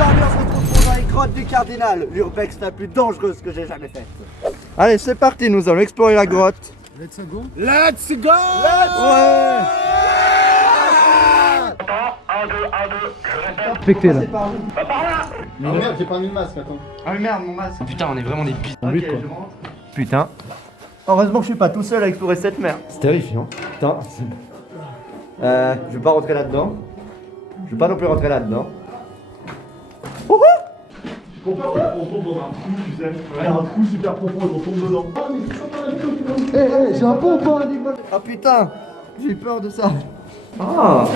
Aujourd'hui, on se retrouve dans les grottes du Cardinal, l'urbex la plus dangereuse que j'ai jamais faite. Allez, c'est parti, nous allons explorer la grotte. Let's go. Let's go. Ouais. Respectez là. Ah merde, j'ai pas mis le masque, attends. Ah mais merde, mon masque. Putain, on est vraiment des bites. Ok, je monte. Putain. Heureusement que je suis pas tout seul à explorer cette mer. C'est terrifiant. Putain. Je vais pas rentrer là-dedans. Je vais pas non plus rentrer là-dedans. On tombe dans un trou, tu sais. Ouais, un trou super profond et on tombe dedans. Ah, mais c'est ça, J'ai un pompon à niveau. Ah putain, j'ai peur de ça. Ah.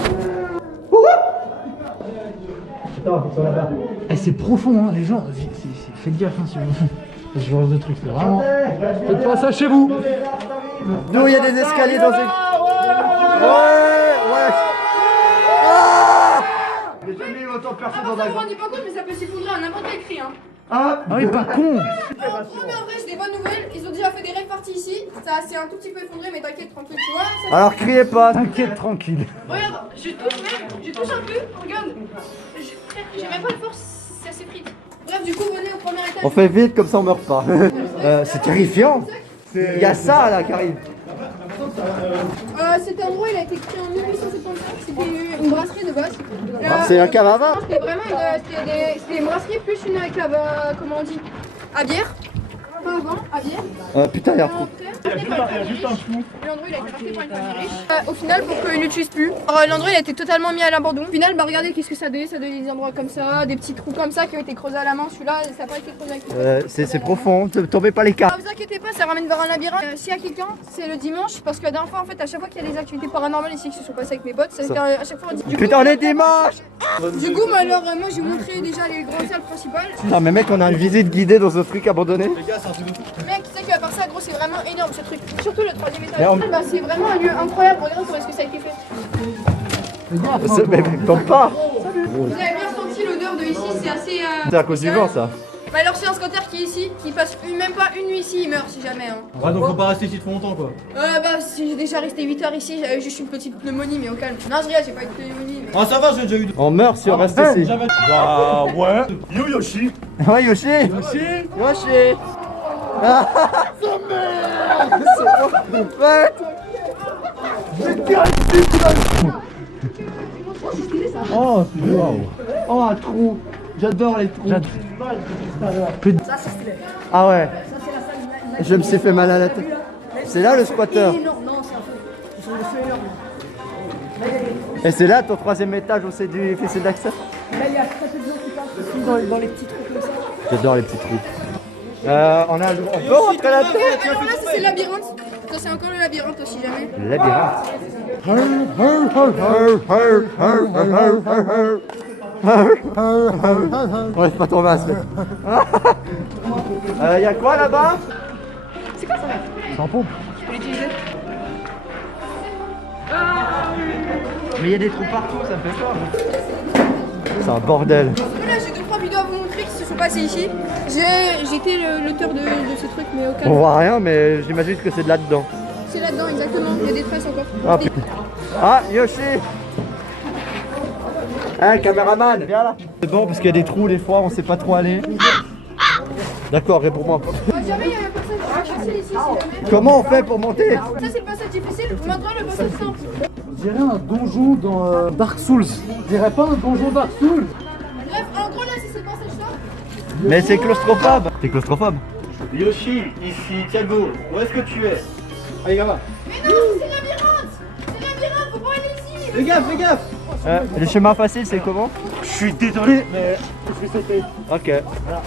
Eh, c'est profond, hein, les gens. Faites gaffe, hein, si vous. Ce genre de truc, c'est vraiment. Faites pas ça chez vous. D'où il y a des escaliers dans une. Ouais. Ah. J'ai jamais eu autant de personnes dans Ça un vous grand. rendez pas compte, mais ça peut s'effondrer à n'importe quel cri. Hein. Ah. Ah oui, pas con. Non, mais en vrai, c'est des bonnes nouvelles. Ils ont déjà fait des rêves parties ici. Ça s'est un tout petit peu effondré, mais t'inquiète, tranquille, tu vois. Ça... Alors criez pas. T'inquiète, tranquille. Regarde, je touche même, je touche un peu. Regarde, frère, j'ai même pas de force, c'est assez frite. Bref, du coup, venez au premier étage. On fait vite comme ça on meurt pas. C'est terrifiant. Il y a ça là qui arrive. Cet endroit, il a été créé en 1875. C'était une brasserie de base. C'est un cave à vin. C'était vraiment c'était une brasserie plus une cave, comment on dit, à bière. Pas au vin, à bière. Putain, il y a un trou. Il y a juste un trou. L'endroit il a été racheté par une famille riche. Au final, pour qu'ils ne l'utilisent plus. L'endroit il a été totalement mis à l'abandon. Au final, bah regardez qu'est-ce que ça donnait. Ça donnait des endroits comme ça, des petits trous comme ça qui ont été creusés à la main. Celui-là, ça n'a pas été creusé avec C'est profond, tombez pas les Ah, cartes. vous inquiétez pas, ça ramène vers un labyrinthe. S'il y a quelqu'un, c'est le dimanche. Parce que la dernière fois, en fait, à chaque fois qu'il y a des activités paranormales ici qui se sont passées avec mes potes, ça a été à chaque fois. Putain, on est dimanche. Du coup, bah, alors, moi j'ai montré déjà les grandes salles principales. Putain, mais mec, on a une visite guidée dans un truc abandonné. Mec, tu sais qu'à part ça, gros, c'est vraiment énorme ce truc. Surtout le troisième étage. Mais on- Bah, c'est vraiment un lieu incroyable. Regarde comment est-ce que ça a été fait. Mais tombe pas. Vous avez bien senti l'odeur de ici, c'est assez. C'est à cause du vent ça. Bah, alors, c'est un squatter qui est ici, qui passe même pas une nuit ici, il meurt si jamais. Hein. Ouais, donc faut pas rester ici trop longtemps quoi. Bah, si j'ai déjà resté 8 heures ici, j'avais juste une petite pneumonie, mais au calme. Non, je rigole, j'ai pas eu de pneumonie. Mais... Ah, ça va, j'ai déjà eu. On meurt si on reste ici. Bah ouais. Yo Yoshi. Ouais, Yoshi. Yoshi. Ah. Ouais. Oh, waouh. Oh, un trou. J'adore les trous. Ça, c'est stylé. Ah ouais. Ça, c'est la salle. Je me suis fait mal à la tête. C'est là le squatter. Énorme, non, c'est un feu. Ils sont des feux énormes. Et c'est là ton troisième étage où c'est du fessier d'accès. Là, il y a très peu de gens qui passent aussi dans les petits trucs comme ça. J'adore les petits trous. On peut rentrer là-dedans. Alors là, c'est le labyrinthe. Ça, c'est encore le labyrinthe aussi, jamais. Le labyrinthe. Ouais, c'est pas ton masque. Y a quoi là-bas? C'est quoi ça? Sans pompe. Je peux l'utiliser? Mais il y a des trous partout, ça me fait peur. C'est un bordel. Là, j'ai 2-3 vidéos à vous montrer qui se sont passées ici. J'étais l'auteur de ce truc, mais au On calme. voit rien, mais j'imagine que c'est de là-dedans. C'est là-dedans, exactement. Il y a des traces encore. Ah putain. Ah, Yoshi. Hein, caméraman, viens là. C'est bon parce qu'il y a des trous des fois, on sait pas trop aller. D'accord, réponds-moi. Jamais il y a un passage difficile ici, si jamais. Comment on fait pour monter? Ça, c'est le passage difficile. Maintenant, le passage simple. On dirait un donjon dans Dark Souls. On dirait pas un donjon Dark Souls. Bref, en gros, là, c'est ce passage-là. Mais c'est claustrophobe. T'es claustrophobe? Yoshi, ici, Thiago, où est-ce que tu es? Allez, là-bas. Mais non, c'est le labyrinthe. C'est le labyrinthe, faut pas aller ici. Fais gaffe, fais gaffe. Le chemin facile, c'est comment? Je suis désolé, mais je vais sauter. Ok.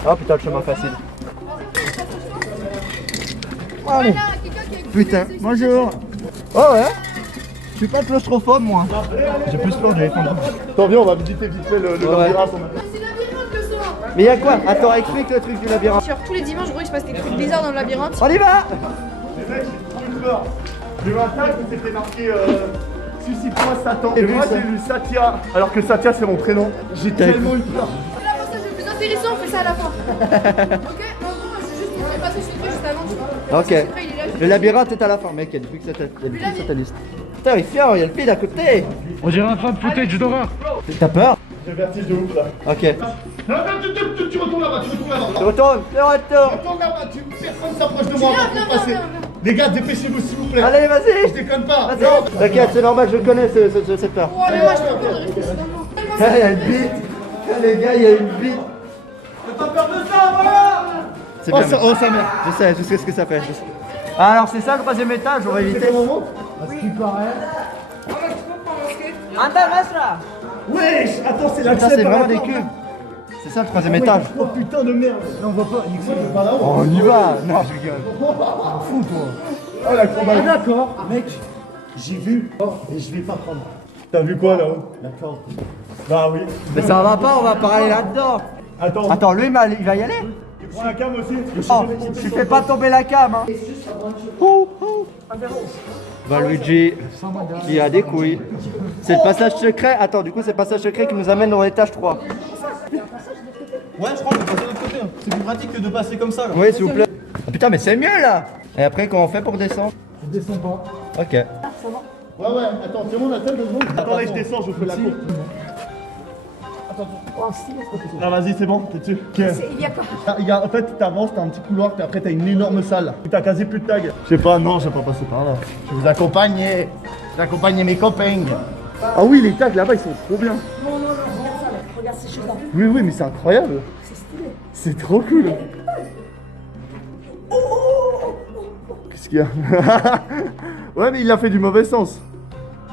Oh putain, le chemin facile. Voilà, quelqu'un qui a Putain, bonjour. Oh ouais. Je suis pas claustrophobe moi. J'ai plus peur de l'effondrement. Attends, viens, on va visiter vite fait le labyrinthe. C'est le labyrinthe le soir. Mais y'a quoi? Attends, explique le truc du labyrinthe. Sur tous les dimanches, gros, il se passe des trucs bizarres dans le labyrinthe. On y va. Les mecs, j'ai trop eu peur. J'ai eu un tag où c'était marqué Suscite-moi Satan. Et moi j'ai lu Satya, alors que Satya c'est mon prénom. J'ai tellement eu peur. C'est la passage le plus intéressant, on fait ça à la fin. Ok? En gros, c'est juste qu'on fait passer ce truc juste avant, tu vois. Ok. Ce secret, il est là, juste Le labyrinthe est à la fin, mec. Il y a des trucs satanistes. Putain, il est fier, il y a le pied d'à côté. On dirait un fan footage d'horreur. T'as peur? J'ai le vertige de ouf là. Ok. Non, tu retournes là-bas, tu retournes là-bas. Je retourne. Retourne là-bas, personne s'approche de moi avant de passer. Les gars, dépêchez-vous s'il vous plaît. Allez, vas-y. Je déconne pas. Vas-y. T'inquiète, c'est normal, je connais cette peur. Oh, mais moi je peux pas rester dedans. Ah, il y a une bite. Ah, les gars, il y a une bite. T'as pas peur de ça, voilà. C'est Oh, bien. sa mère. Je sais ce que ça fait. Ah, alors c'est ça le troisième étage, on va éviter. C'est mon moment. À ce qui paraît. Wesh, attends, c'est Ça, l'accès c'est par vraiment la des porte. cubes. C'est ça le troisième étage. Oh putain de merde. Non, on va pas. Nixon, Par là-haut. Oh, on y va. Non, je rigole. fou, toi. Oh l'acrobatie. Ah, d'accord, mec. J'ai vu. Oh, et je vais pas prendre. T'as vu quoi là-haut? La corde. Bah oui. Mais ça va pas, on va pas aller là-dedans. Attends. Attends, lui, il va y aller. Tu prends la cam aussi? Oh, tu fais pas tomber la cam, hein. Valuigi, qui a des couilles. C'est le passage secret. Attends, du coup, c'est le passage secret qui nous amène dans l'étage 3. Ouais, je crois qu'on va passer de l'autre côté. C'est plus pratique que de passer comme ça là. Oui, s'il vous plaît. Ah, putain, mais c'est mieux là. Et après, comment on fait pour descendre? Je descends pas. Ok. Ouais, attends, tiens-moi la table 2 secondes. Attends, là, je descends, je fais la course. Ah, vas-y, c'est bon, t'es dessus. Ok. Il y a pas. En fait, t'avances, t'as un petit couloir, puis après, t'as une énorme salle. T'as quasi plus de tags. Je sais pas, non, je vais pas passer par là. Je vais vous accompagner. Je vais accompagner mes copains. Ah oui, les tags là-bas, ils sont trop bien. Non, regarde ça, mec. Regarde ces choses-là. Oui, oui, mais c'est incroyable. C'est stylé. C'est trop cool. Qu'est-ce qu'il y a? Ouais, mais il a fait du mauvais sens.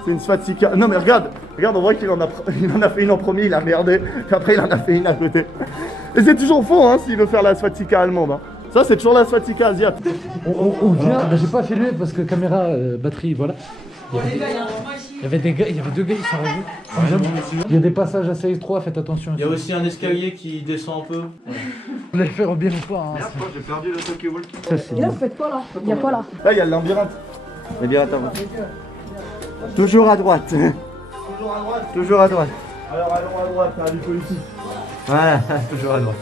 C'est une sfatika. Non, mais regarde, on voit qu'il en a fait une en premier, il a merdé. Puis après, il en a fait une à côté. Et c'est toujours faux, hein, s'il veut faire la sfatika allemande. Hein. Ça, c'est toujours la sfatika asiate. On vient. Bah, j'ai pas filmé parce que caméra, batterie, voilà. Il y avait des gars, il y avait deux gars qui sont revenus. Il y a des passages assez étroits, faites attention. Il y a aussi un escalier qui descend un peu. Vous allez faire bien ou pas, hein. j'ai perdu le Tokyo Walk. Ça, c'est... Et là, vous faites quoi là? Il y a quoi là? Là, il y a le labyrinthe. Eh bien, attends. Toujours à droite. Toujours à droite. Toujours à droite. Alors, allons à droite, c'est un du politique. Voilà, toujours à droite.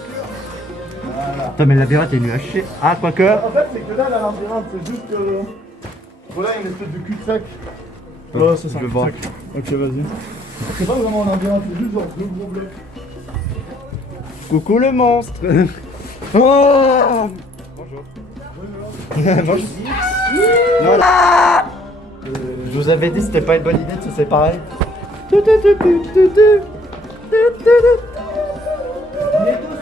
Attends, mais le labyrinthe est nul à chier. Ah, quoique. En fait, c'est que là, la labyrinthe, c'est juste que. Voilà, une espèce de cul-de-sac. Ouais, c'est ça. Je vois. Ok, vas-y. C'est pas vraiment un labyrinthe, c'est juste genre deux gros blocs. Coucou le monstre. Oh bonjour. Bonjour. Non, là. Je vous avais dit c'était pas une bonne idée de se séparer. On est tous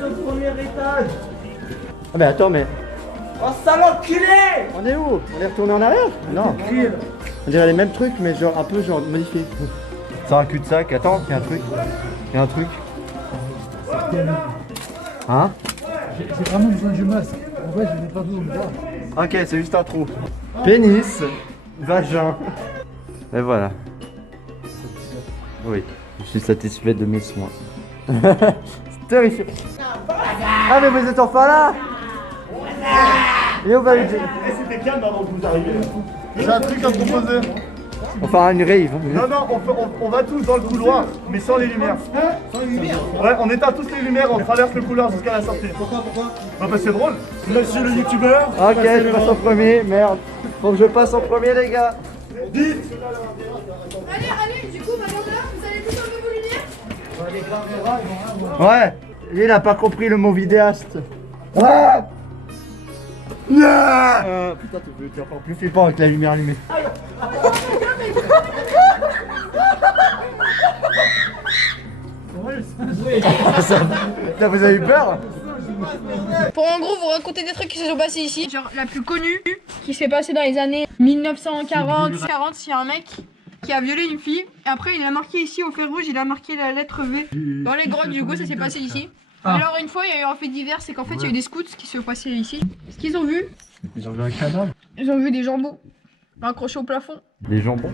au premier étage. Ah mais attends mais. Oh sale enculé! On est où? On est retourné en arrière? Non. On dirait les mêmes trucs mais genre un peu genre modifié. C'est un cul-de-sac, attends, il y a un truc. Il y a un truc. Hein? J'ai vraiment besoin du masque. En vrai, je n'ai pas besoin de voir. Ok, c'est juste un trou. Pénis, vagin. Et voilà. Oui, je suis satisfait de mes soins. C'est terrifiant. Ah mais vous êtes enfin là? Et on va lui dire. Eh, c'était calme avant que vous arriviez. J'ai un truc à te proposer. Enfin une rave. Non, non, on va tous dans le couloir, mais sans les lumières. Sans les lumières? Ouais, on éteint tous les lumières, on traverse le couloir jusqu'à la sortie. Pourquoi? Bah, parce que c'est drôle. Monsieur le youtubeur. Ok, je passe en premier, merde. Faut que je passe en premier les gars. Dites. Allez, du coup, maintenant là, vous allez tous enlever vos lumières. Ouais, lui il a pas compris le mot vidéaste. Ah putain, t'es encore plus flippant avec la lumière allumée. Putain, vous avez eu peur? Pour en gros vous raconter des trucs qui se sont passés ici. Genre la plus connue qui s'est passée dans les années 1940. Il y a un mec qui a violé une fille. Et après il a marqué ici au fer rouge, il a marqué la lettre V. Dans les grottes du coup ça s'est passé ici. Alors une fois il y a eu un fait divers, c'est qu'en fait il y a eu des scouts qui se sont passés ici. Ce qu'ils ont vu? Ils ont vu un cadavre. Ils ont vu des jambons accrochés au plafond. Les jambons.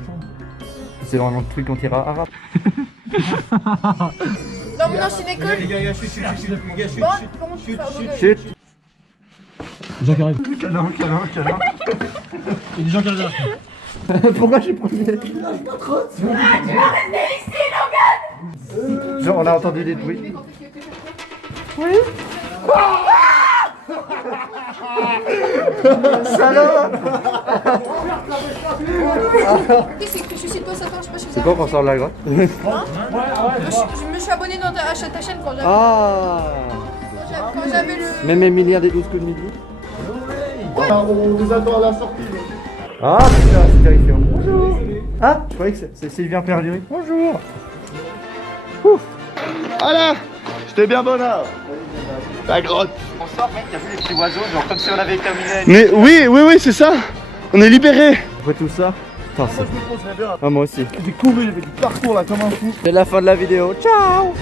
C'est vraiment le truc anti-arabe. Dans mon ancienne école. Les gars, chut, chut, chut, les gars, chut, Bon, chut. comment tu fais un dodo? Chut. Gens qui arrivent. Câlin. Il y a des gens qui arrivent. Pourquoi je suis premier? Genre on a entendu des bruits. Salaud. C'est que je suis pas Satan, je sais pas si vous C'est quand qu'on sort de la grotte? Je me suis abonné à ta chaîne quand j'avais le. Même Emilien des 12 coups de midi. On vous attend à la sortie. Ah putain, c'est terrifiant. Bonjour. Ah, je croyais que c'est Sylvain Perdury. Bonjour. Ouf. Voilà. J'étais bien bonheur. La grotte. On sort, mec, t'as vu les petits oiseaux, genre comme si on avait terminé. Mais oui, c'est ça. On est libérés. Après tout ça. Attends, Moi je me poserais bien. ah, moi aussi. J'ai couru, j'ai fait du parcours là comme un fou. C'est la fin de la vidéo. Ciao.